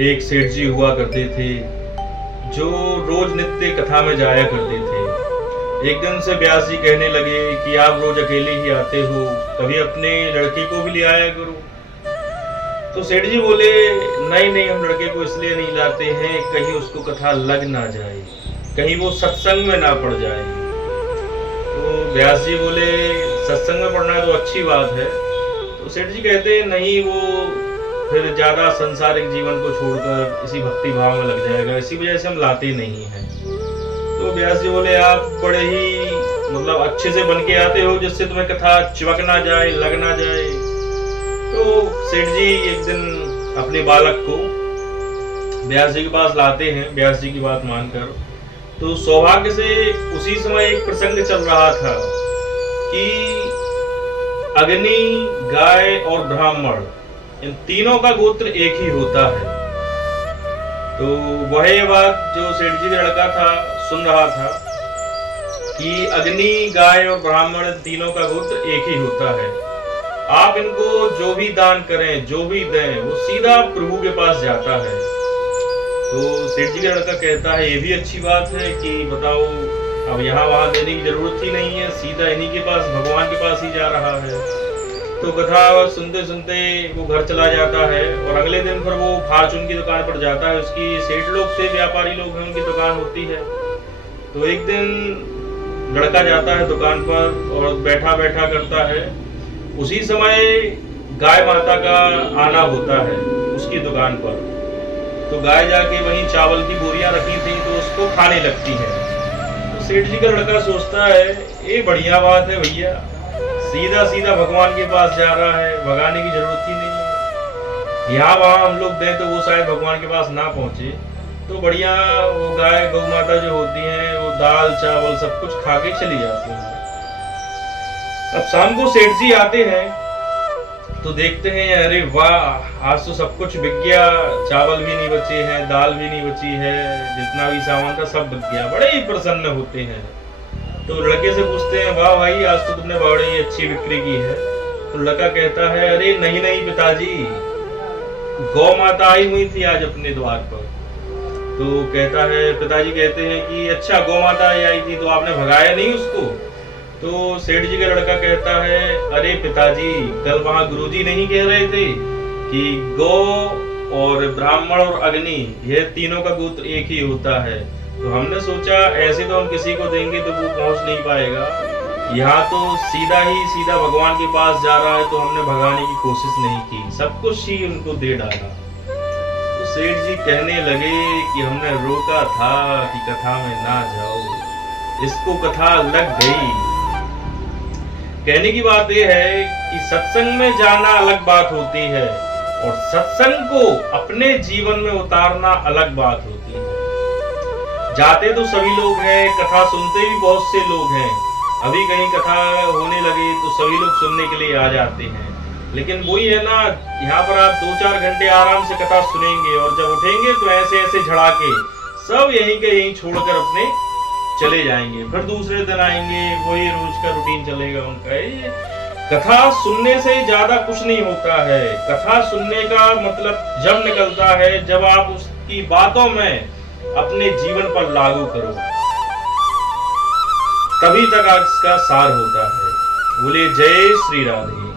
एक सेठ जी हुआ करते थे जो रोज नित्य कथा में जाया करते थे। एक दिन से व्यास जी कहने लगे कि आप रोज अकेले ही आते हो, कभी अपने लड़के को भी ले आया करो। तो सेठ जी बोले, नहीं नहीं, हम लड़के को इसलिए नहीं लाते हैं कहीं उसको कथा लग ना जाए, कहीं वो सत्संग में ना पड़ जाए। तो व्यास जी बोले, सत्संग में पढ़ना तो अच्छी बात है। तो सेठ जी कहते हैं, नहीं, वो फिर ज्यादा सांसारिक जीवन को छोड़कर इसी भक्ति भाव में लग जाएगा, इसी वजह से हम लाते नहीं हैं। तो व्यास जी बोले, आप बड़े ही मतलब अच्छे से बन के आते हो जिससे तुम्हें कथा चिपक ना जाए, लग ना जाए। तो सेठ जी एक दिन अपने बालक को व्यास जी के पास लाते हैं, व्यास जी की बात मानकर। तो सौभाग्य से उसी समय एक प्रसंग चल रहा था कि अग्नि, गाय और ब्राह्मण, इन तीनों का गोत्र एक ही होता है। तो वह बात जो सेठ जी का लड़का था सुन रहा था कि अग्नि, गाय और ब्राह्मण तीनों का गोत्र एक ही होता है। आप इनको जो भी दान करें, जो भी दें, वो सीधा प्रभु के पास जाता है। तो सेठ जी का लड़का कहता है, ये भी अच्छी बात है कि बताओ, अब यहाँ वहां देने की जरूरत ही नहीं है, सीधा इन्हीं के पास, भगवान के पास ही जा रहा है। तो कथा सुनते सुनते वो घर चला जाता है और अगले दिन फिर वो फार्चून की दुकान पर जाता है। उसकी सेठ लोग थे, व्यापारी लोग हैं, उनकी दुकान होती है। तो एक दिन लड़का जाता है दुकान पर और बैठा बैठा करता है। उसी समय गाय माता का आना होता है उसकी दुकान पर। तो गाय जाके वहीं चावल की बोरियां रखी थी तो उसको खाने लगती है। तो सेठ जी का लड़का सोचता है, ये बढ़िया बात है भैया, सीधा सीधा भगवान के पास जा रहा है, भगाने की जरूरत ही नहीं है। यहाँ वहां हम लोग दें तो वो शायद भगवान के पास ना पहुंचे। तो बढ़िया वो गाय गौ माता जो होती हैं वो दाल चावल सब कुछ खा के चली जाती हैं। अब शाम को सेठ जी आते हैं तो देखते हैं, अरे वाह, आज तो सब कुछ बिक गया, चावल भी नहीं बचे हैं, दाल भी नहीं बची है, जितना भी सामान था सब बिक गया। बड़े ही प्रसन्न होते हैं। तो लड़के से पूछते हैं, वाह भाई, आज तो तुमने बड़ी ही अच्छी बिक्री की है। तो लड़का कहता है, अरे नहीं नहीं पिताजी, गौ माता आई हुई थी आज अपने द्वार पर। तो कहता है, पिताजी कहते हैं कि अच्छा, गौ माता आई थी तो आपने भगाया नहीं उसको? तो सेठ जी का लड़का कहता है, अरे पिताजी, कल वहां गुरुजी नहीं कह रहे थे कि गौ और ब्राह्मण और अग्नि, ये तीनों का गोत्र एक ही होता है। तो हमने सोचा ऐसे तो हम किसी को देंगे तो वो पहुंच नहीं पाएगा, यहाँ तो सीधा ही सीधा भगवान के पास जा रहा है, तो हमने भगाने की कोशिश नहीं की, सब कुछ ही उनको दे डाला। तो सेठ जी कहने लगे कि हमने रोका था कि कथा में ना जाओ, इसको कथा लग गई। कहने की बात यह है कि सत्संग में जाना अलग बात होती है और सत्संग को अपने जीवन में उतारना अलग बात होती है। जाते तो सभी लोग हैं, कथा सुनते भी बहुत से लोग हैं। अभी कहीं कथा होने लगे तो सभी लोग सुनने के लिए आ जाते हैं। लेकिन वही है ना, यहाँ पर आप 2-4 घंटे आराम से कथा सुनेंगे और जब उठेंगे तो ऐसे ऐसे झड़ा के सब यहीं के यहीं छोड़कर अपने चले जाएंगे। फिर दूसरे दिन आएंगे, वही रोज का रूटीन चलेगा उनका। ये कथा सुनने से ज्यादा कुछ नहीं होता है। कथा सुनने का मतलब जब निकलता है जब आप उसकी बातों में अपने जीवन पर लागू करो, तभी तक इसका सार होता है। बोले जय श्री राधे।